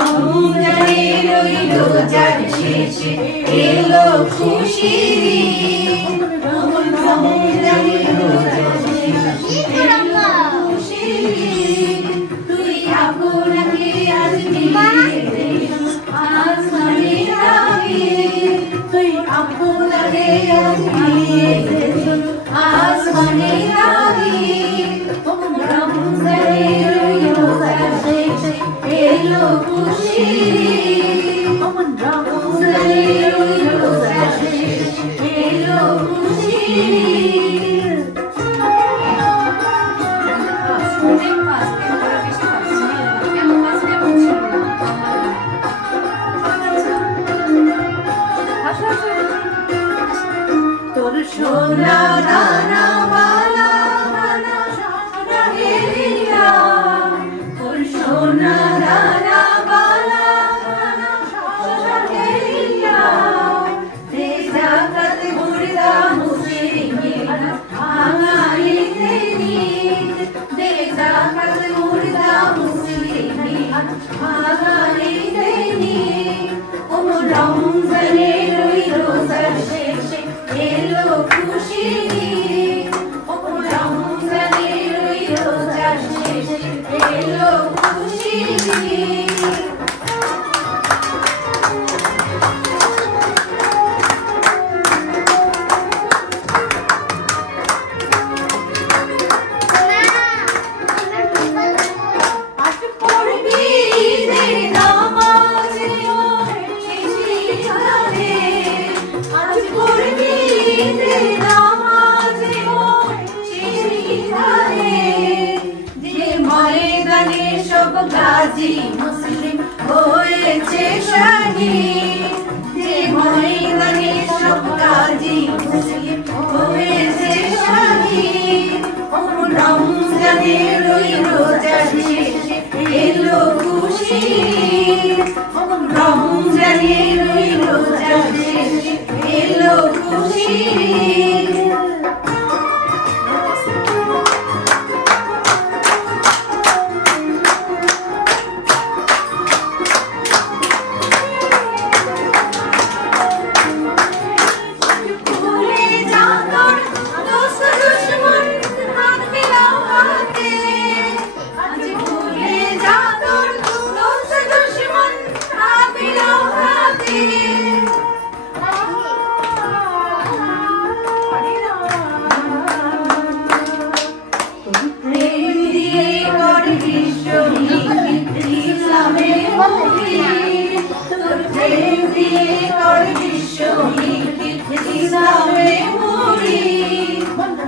রমজানের ওই রোজার শেষে এলো খুশির রমজানের রোজার শেষে এলো খুশির তুই আপনাকে আজ নিয়ে আসমানের আগে তুই আপনাকে আজ নিয়ে আসমানের আগে রমজানের ওই রোজার শেষে এলো খুশির রমজানের ওই রোজার শেষে এলো খুশির তোর সোনা দানা বালা বালা সাহেলিয়া তোর সোনা দানা বালা বালা সাহেলিয়া দে জাকাত মুর্দা মুসলিমিন আগাইতে নিত দে জাকাত মুর্দা মুসলিমিন আগাইতে নিত ও রমজানের ওই রোজার শেষে এলো খুশির ও রমজানের ওই রোজার শেষে এলো খুশির গাজী মুসলিম হয়েছে শহীদ যে ময়দানে সব গাজী মুসলিম হয়েছে শহীদ ও রমজানের ওই রোজার শেষে এলো খুশির ও রমজানের ওই রোজার শেষে এলো খুশির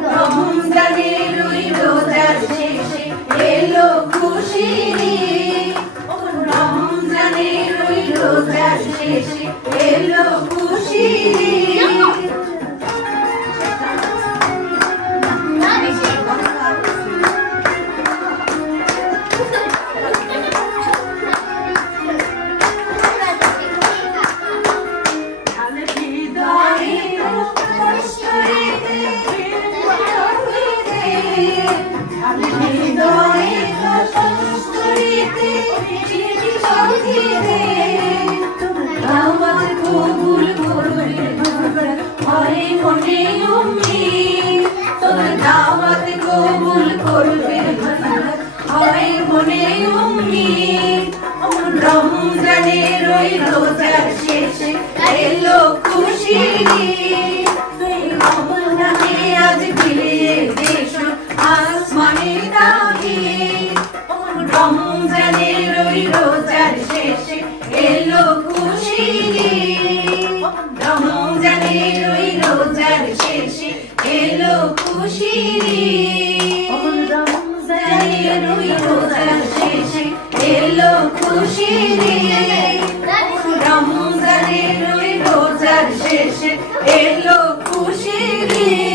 রমজানের ওই রোজার শেষে এলো খুশির রমজানের ওই রোজার শেষে এলো খুশির দাওয়াত কবুল করবে হয় মনে উম্মিদ রমজানের ওই রোজার শেষে এলো খুশির রমজানে আজ ফিরে দেশো আসমানে দাগে রমজানের ওই রোজার শেষে এলো খুশির রমজানের ওই রোজার শেষে এলো খুশির রমজানের ওই রোজার শেষে এলো খুশির রমজানের ওই রোজার শেষে এলো খুশির।